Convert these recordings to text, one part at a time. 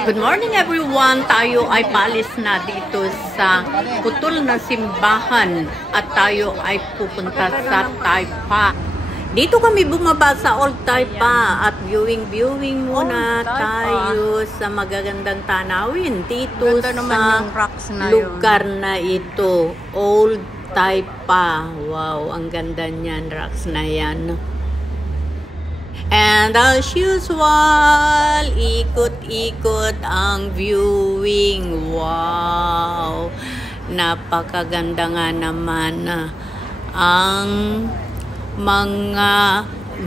Good morning everyone! Tayo ay paalis na dito sa putol na simbahan at tayo ay pupunta sa Taipa. Dito kami bumaba sa Old Taipa at viewing muna tayo sa magagandang tanawin dito sa lugar na ito. Old Taipa. Wow, ang ganda niyan, rocks na yan. And as usual, ikot-ikot ang viewing. Wow! Napakaganda nga naman ang mga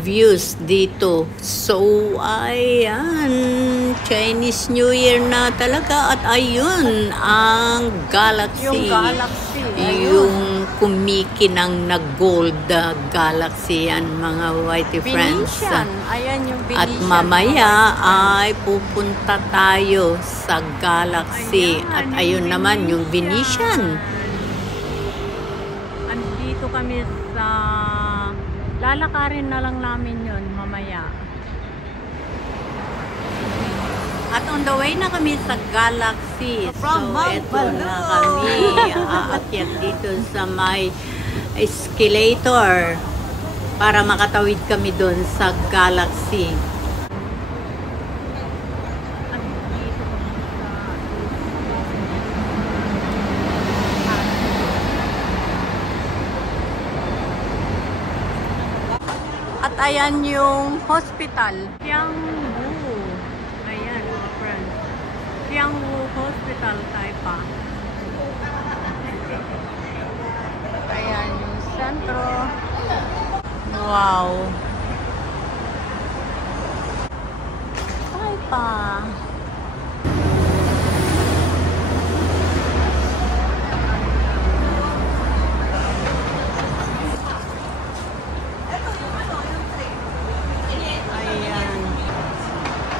views dito. So, ayan. Chinese New Year na talaga. At ayun, ang galaxy. Yung kumikinang na gold galaxy yan, mga whitey friends. Ayan yung Venetian. At mamaya ay pupunta tayo sa galaxy. At ayun naman yung Venetian. Andito kami sa... Lalakarin na lang namin yun mamaya. At on the way na kami sa galaxy. So, eto na kami. Aakyat dito sa may escalator para makatawid kami doon sa galaxy. At ayan yung hospital. Tiangwu. Ayan, mga friends. Tiangwu Hospital, Taipa. Ayan yung sentro. Wow. Taipa.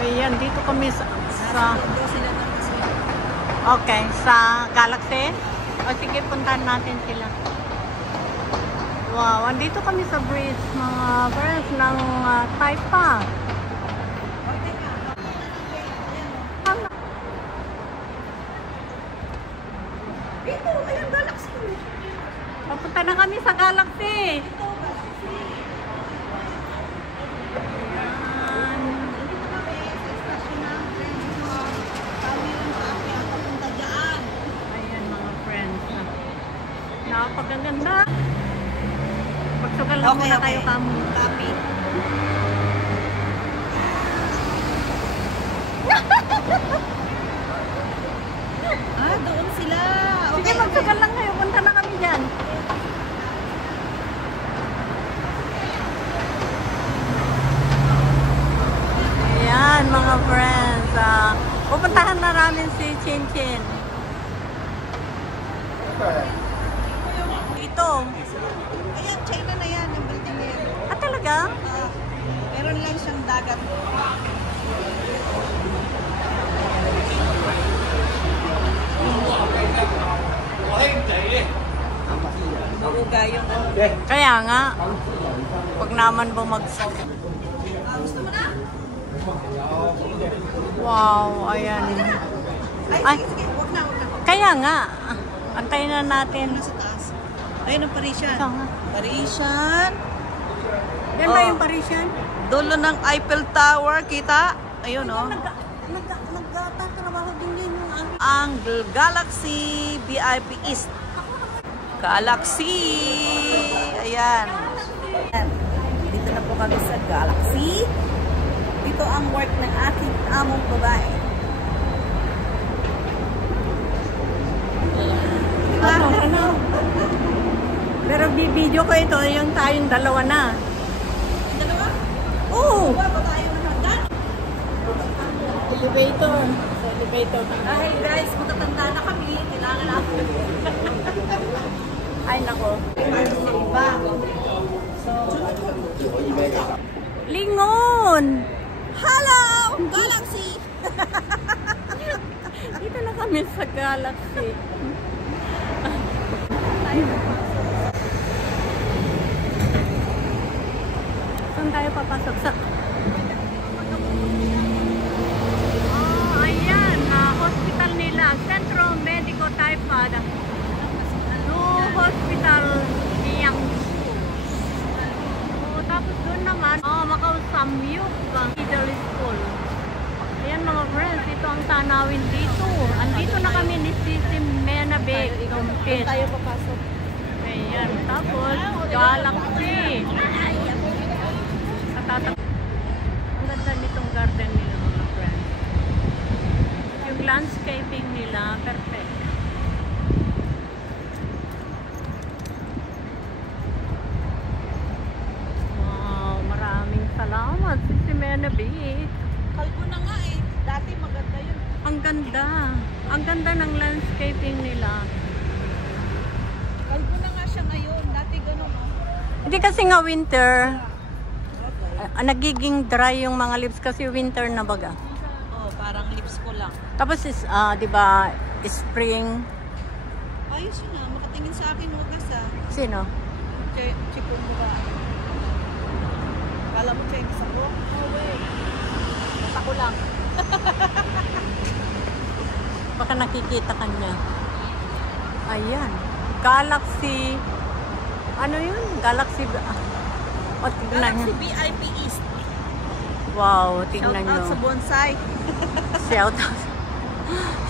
Ayan, dito kami sa okay, sa Galaxy. O sige, puntahan natin sila. Wow, andito kami sa bridge, mga friends, ng Taipa. Dito, ayan, galaxy. Papunta na kami sa Galaxy. Napakaganda. Pagsugal lang muna tayo kamo. Copy. Doon sila. Sige, magsugal lang kayo. Punta na kami dyan. Ayan, mga friends. Pupuntahan na namin si Chin Chin. Ito. Ayan, China na yan, yung building na yan. Ah, talaga? Meron lang siyang dagat. Mauga yung ano. Kaya nga. Pag naman bumagsak. Gusto mo na? Wow, ayan. Ay, Sige, huwag na. kaya nga. Antayin na natin. Nasa taas. Ayun ang Parisian. Ito nga. Parisian. Yan ba yung Parisian? Dulo ng Eiffel Tower, kita? Ayun, oh. Nagtatrabaho din yung Ang Galaxy VIP East. Galaxy! Ayan. Dito na po kami sa Galaxy. Dito ang work ng aking among babae. ano? Pero bibidyo ko ito, yung tayong dalawa na. Yung dalawa? Oo! Ba tayo na hagdan? Elevator. Sa elevator. Dahil guys, matatanda na kami. Kailangan natin. Ay, nako. Iba. Lingon! Hello! Galaxy! Dito na kami sa Galaxy. Saan tayo papasok? Sa... Oh, ayan. friends, ito ang tanawin dito. Andito na kami ni Sisi Menabe. Doon tayo papasok. Ayan. Tapos, Galaxy. Ang ganda nitong garden nila, mga friends. Yung landscaping nila, perfect. Wow, maraming salamat, Sisi Menabe. Kalbo na nga eh. Dati maganda yun. Ang ganda. Ang ganda ng landscaping nila. Kalbo na nga siya ngayon. Dati ganun. Hindi kasi nga winter. Nagiging dry yung mga lips kasi winter na baga. Oh, parang lips ko lang. Tapos is, 'di ba, spring. Ayos yun ah. Makatingin sa akin wagas ah. Sino? Chipon mo ba? Kala mo Chinese ako? Oh, wait. Mata ko lang. Baka nakikita ka niya. Ayan. Galaxy. Ano yun? Galaxy. O, tignan Galaxy niyo. VIP East. Wow, Shout tignan out sa niyo. bonsai. Shout out.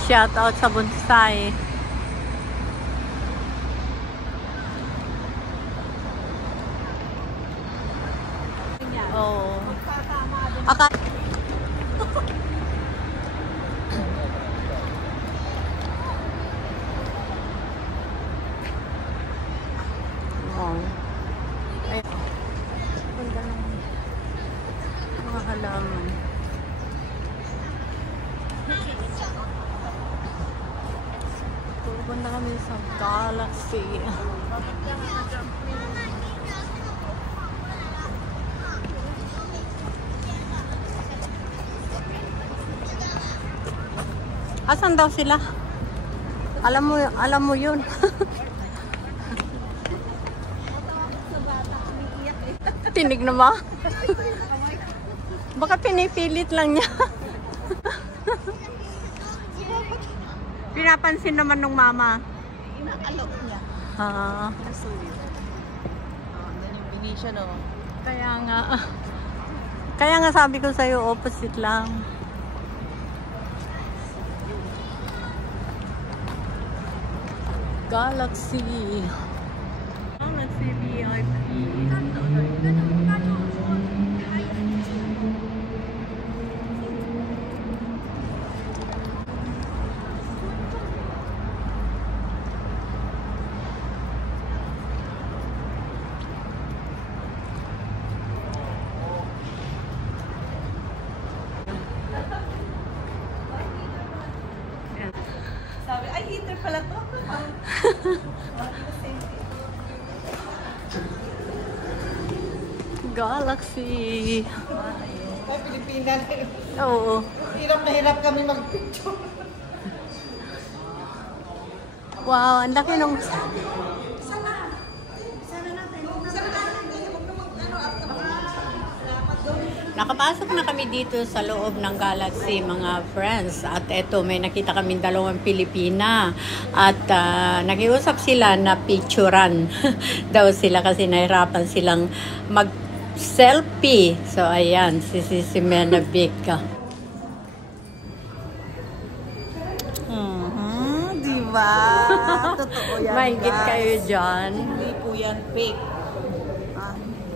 Shout out sa bonsai. Oh. Magkatama din. Aka. Wow. Ay. Ganda ng mga halaman. Pupunta kami sa Galaxy. Asan daw sila? Alam mo yun. Tinig na ba? Baka pinipilit lang niya. Pinapansin naman nung mama. Inaalok niya. Ah, Nasuyo. Oh, doon yung Venetian oh. kaya nga sabi ko sa'yo, opposite lang. Galaxy. Galaxy VIP. Sabi, ay heater pala to. Galaxy. Ay, Pilipinas. Oo. Hirap na hirap kami mag-picture. Wow, ang laki nung... Nakapasok na kami dito sa loob ng Galaxy, mga friends. At eto, may nakita kami dalawang Pilipina. At nakiusap sila na picturean daw sila kasi nahirapan silang mag-selfie. So, ayan, si Menabe. Diba? Totoo yan, Maingit guys. kayo dyan. Hindi po yan fake.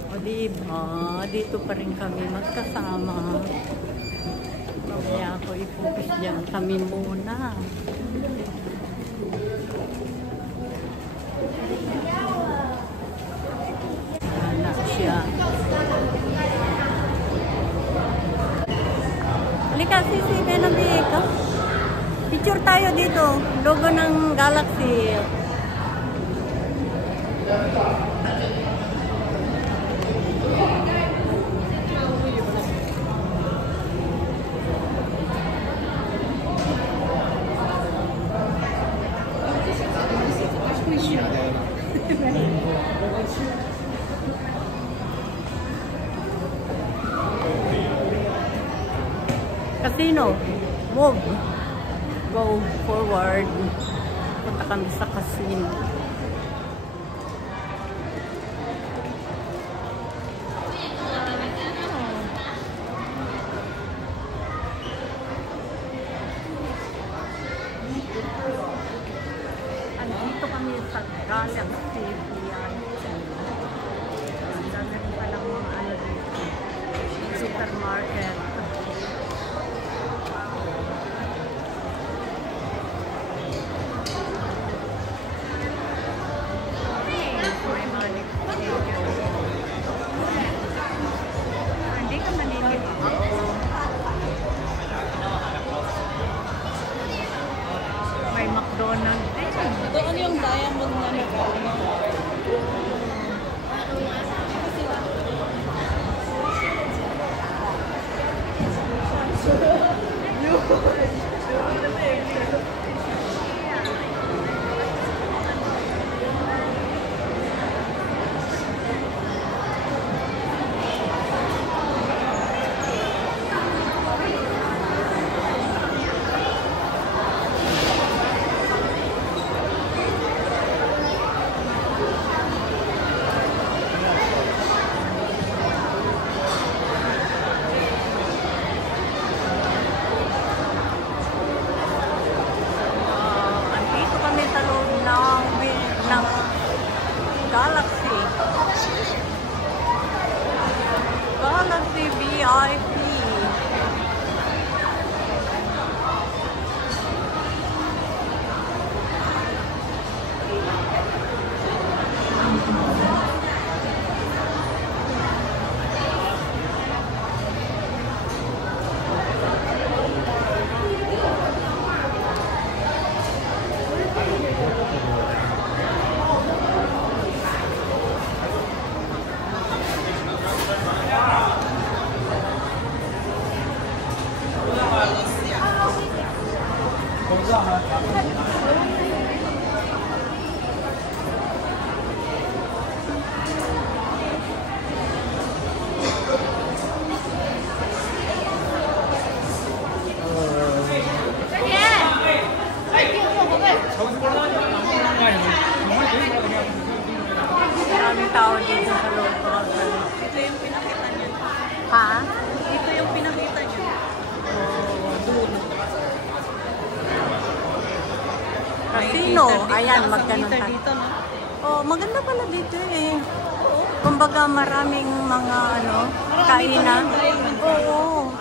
O diba, dito pa rin kami magkasama. Kaya ako i-focus dyan. Kami muna. Wala siya. Halika, Sisi Menabe. Picture tayo dito. Logo ng Galaxy. Casino. Move. Go forward. Punta kami sa casino. sa Galaxy. Yan. Ang dami rin palang mga ano dito. Supermarket. May mga hindi ka manilip. May McDonald's din. Doon yung diamond na nagkano. Andito kami sa loob ng Galaxy. Galaxy VIP. Maraming tao dito sa loob ng Galaxy. Ito yung pinakita niya. Ha? Ito yung pinakita niya. Doon. Casino. Ayan, magkano Dito, ka. dito, no? Oh, maganda pala dito eh. Kumbaga maraming mga ano, kainan. Oo.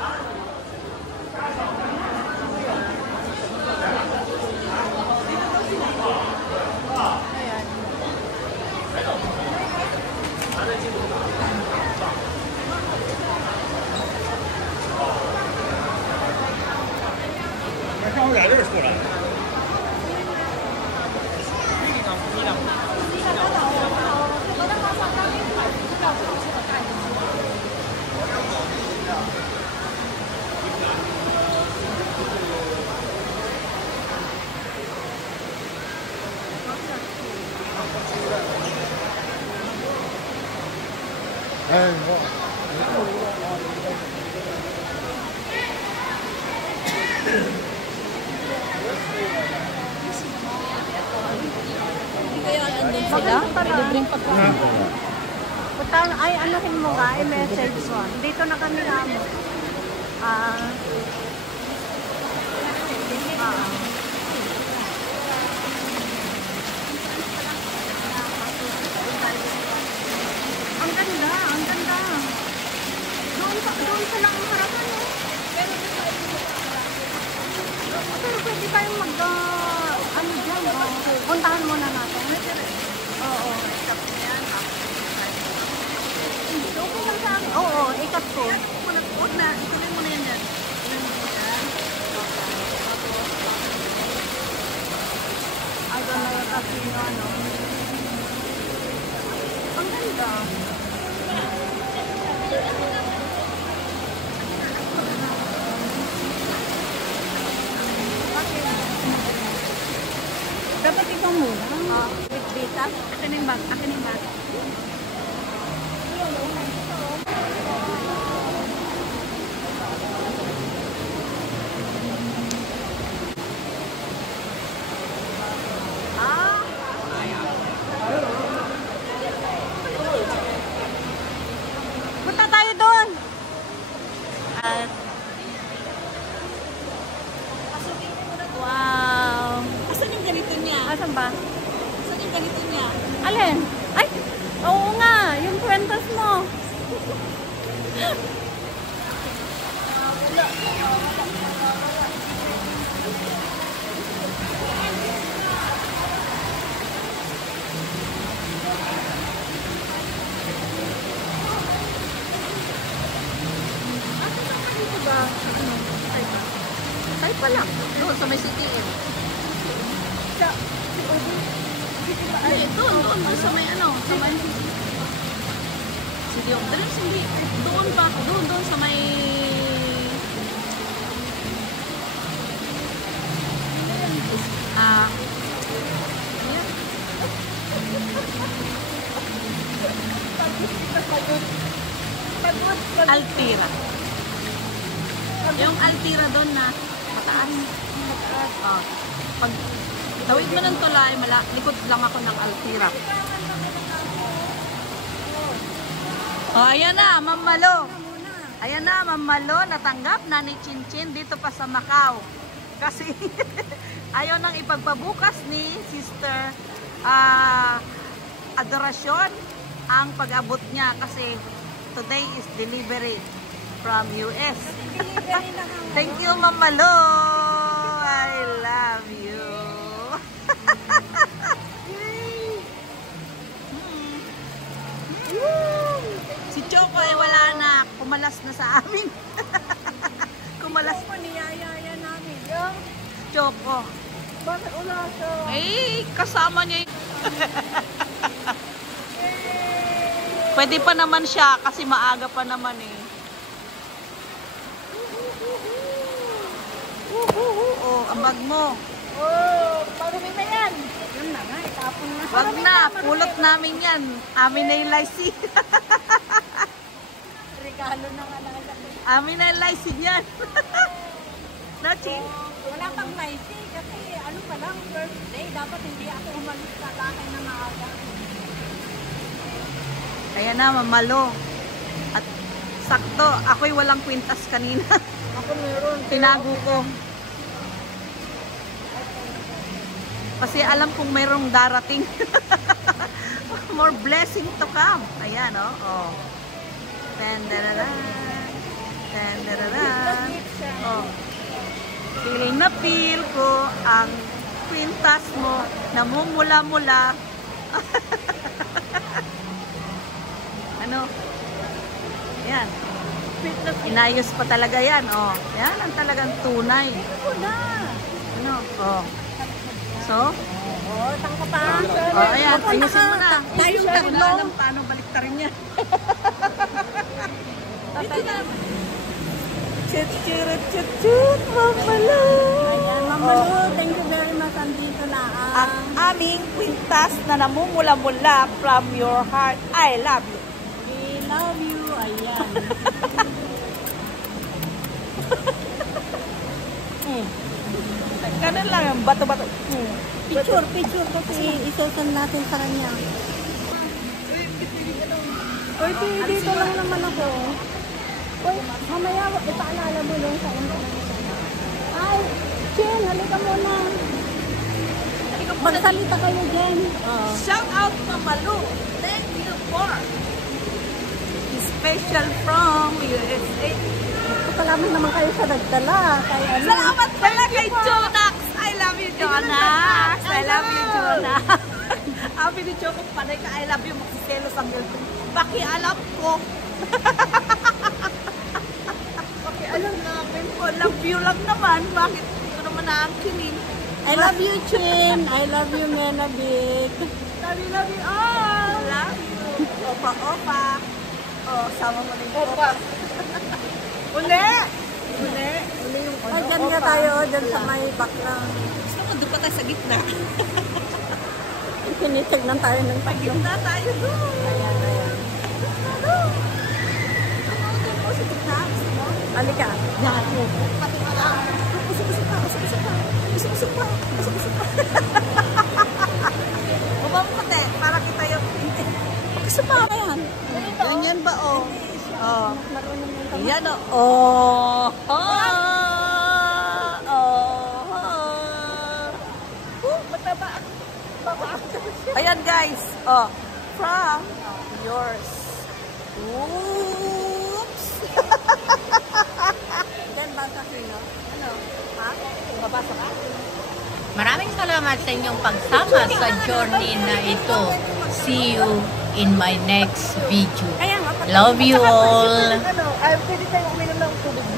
Ayan. Sila? Libreng pagkain. Punta, ay, anuhin mo nga, i-message mo. Dito na kami kamo. Ah. Ang ganda, ang ganda. Doon sa lang ang harapan eh. Pero pwede tayong ano dyan, puntahan muna natin. Oo. Okay lang sa akin. Oo, ikat ko. Huwag na. Ituloy mo na yan yan. Ay, doon na yung casino, ano. Ang ganda. Dapat ikaw muna. With data. Akin yung bag. Akin yung bag. Ah. Punta tayo doon. At wow. Asan yung ganito niya? Asan ba? Asan yung ganito niya. Alin? Ay, oo nga, yung kwentas mo. Ay pala, doon sa may CTM. Ay, doon sa may ano, sa may City of Dreams, hindi. Doon pa, doon sa may Altira. Yung Altira doon na mataas. Oh. Pag tawid mo ng tulay, likod lang ako ng Altira. Oh, ayan na, Ma'am Malo. Ayan na, Ma'am Malo, natanggap na ni Chinchin dito pa sa Macau. Kasi ayaw nang ipagpabukas ni Sister Adorasyon ang pag-abot niya kasi today is delivery from US. Thank you, Ma'am Malo. I love you. Si Choco ay wala na. Kumalas na sa amin. Kumalas Choco, niyayaya namin. Choco. Bakit wala siya? Eh, kasama niya Pwede pa naman siya kasi maaga pa naman eh. Oh, ang bag mo. Oh, marumi na yan. Yun na nga, itapon na. Wag na, pulot namin yan. Amin na yung lycee. Regalo na nga lang. Amin na yung lycee yan. No, Chin? Wala pang lycee kasi ano pa lang, first day. Dapat hindi ako umalis sa lakay na maaga. Kaya na, Mamalo. At sakto, ako'y walang kwintas kanina. Ako meron. Tinago ko. Kasi alam kong mayroong darating. More blessing to come. Ayan, oh. Oh. Tandararan. Tandararan. Oh. Feeling na feel ko ang kwintas mo namumula-mula. Ano? Ayan. Inayos pa talaga yan. Oh. Yan ang talagang tunay. Ako na. Ano? Oh. So? Oo, tangka pa. Oh, ayan. Ayusin mo na. Tayong tatlo. Paano baliktarin niya? Chut-chut-chut-chut, Mamalo. Ayan, Mamalo. Thank you very much. Andito na Ang aming kwintas na namumula-mula from your heart. I love you. We love you. Ayan. Ganun lang yung bato-bato. Picture kasi isusun natin sa kanya. Uy, dito lang naman ako. Uy, mamaya ipaalala mo lang sa information. Ay, Jen, halika muna. Magsalita kayo, Jen. Shout out Mamalo. Thank you for special from USA. Salamat naman kayo sa nagdala. Kaya, ano, Salamat pala kay Jonax. I love you, Jonax. I love you, Jonax. Abi ni Choco, panay ka, I love you. Makiselos ang girlfriend. Pakialam ko. Pakialam namin ko. Love you lang naman. Bakit ko naman naangkinin? I love you, Chin. I love you, Nena Big. Love you all. Love you. Opa, opa. Oh, sama mo rin. Opa. Uli! Uli! Uli yung Ay, dyan nga tayo, dyan sa may background. Gusto mo, doon pa tayo sa gitna. Tinitignan tayo ng Sa gitna tayo doon. Ayan, ayan. Halika. Yan. Usok-usok pa, usok-usok pa. Usok-usok pa, usok-usok pa. Bumang pati, para kita yung... Pakisama ka yan. Ganyan ba, oh? Oh. Yan, oh. Oh. Oh. Oh. Mataba. Baba. Ayan. yan guys. Oh, from yours. Oops. Then, basa sino? Ano? Ha? Babasa ka? Maraming salamat sa inyong pagsama sa journey na ito. See you in my next video. Love you all. Pwede tayong uminom ng tubig.